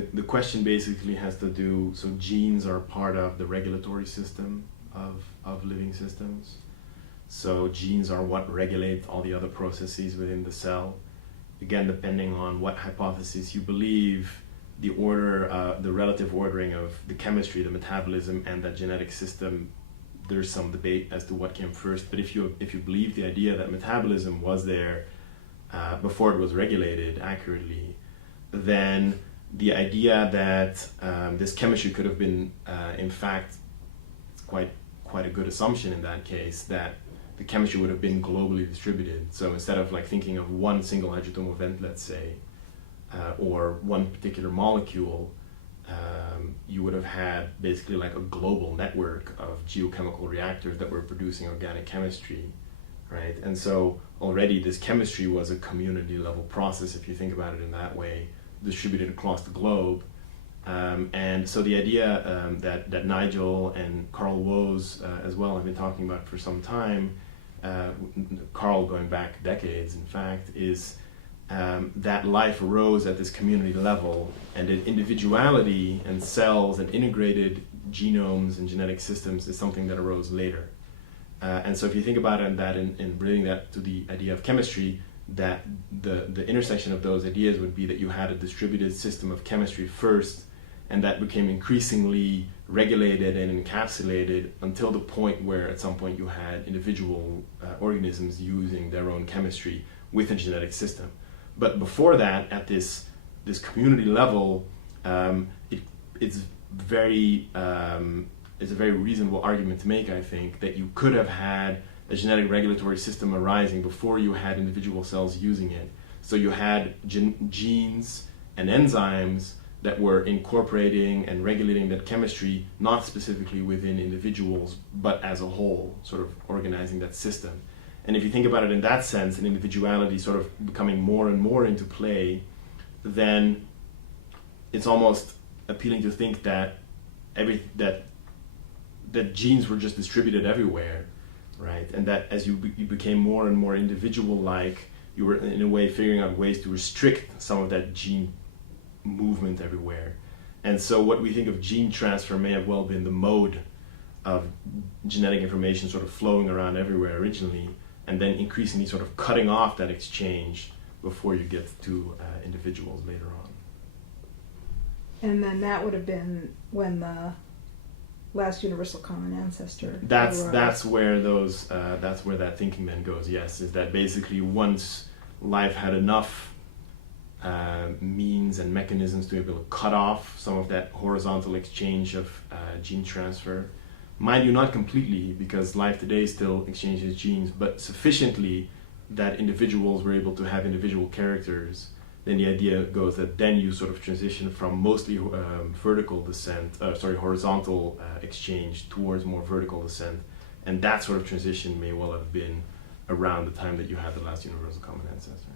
the question basically has to do, so genes are part of the regulatory system of living systems. So genes are what regulate all the other processes within the cell. Again, depending on what hypothesis you believe, the order, the relative ordering of the chemistry, the metabolism, and that genetic system, there's some debate as to what came first. But if you believe the idea that metabolism was there before it was regulated accurately, then the idea that this chemistry could have been, in fact, quite a good assumption in that case, that the chemistry would have been globally distributed. So instead of like thinking of one single hydrothermal vent, let's say, or one particular molecule, you would have had basically like a global network of geochemical reactors that were producing organic chemistry, right? And so already this chemistry was a community level process, if you think about it in that way, distributed across the globe. And so the idea that Nigel and Carl Woese as well have been talking about for some time, Carl going back decades in fact, is that life arose at this community level, and that individuality and cells and integrated genomes and genetic systems is something that arose later. And so if you think about it and bringing that to the idea of chemistry, that the intersection of those ideas would be that you had a distributed system of chemistry first, and that became increasingly regulated and encapsulated until the point where at some point you had individual organisms using their own chemistry with a genetic system. But before that, at this community level, it's a very reasonable argument to make, I think, that you could have had a genetic regulatory system arising before you had individual cells using it. So you had genes and enzymes that were incorporating and regulating that chemistry, not specifically within individuals, but as a whole, sort of organizing that system. And if you think about it in that sense, and individuality sort of becoming more and more into play, then it's almost appealing to think that that genes were just distributed everywhere, right? And that as you became more and more individual-like, you were in a way figuring out ways to restrict some of that gene movement everywhere. And so what we think of gene transfer may have well been the mode of genetic information sort of flowing around everywhere originally, and then increasingly sort of cutting off that exchange before you get to individuals later on. And then that would have been when the last universal common ancestor. That's where that thinking then goes. Yes, is that basically once life had enough means and mechanisms to be able to cut off some of that horizontal exchange of gene transfer. Mind you, not completely, because life today still exchanges genes, but sufficiently that individuals were able to have individual characters. Then the idea goes that then you sort of transition from mostly horizontal exchange towards more vertical descent. And that sort of transition may well have been around the time that you had the last universal common ancestor.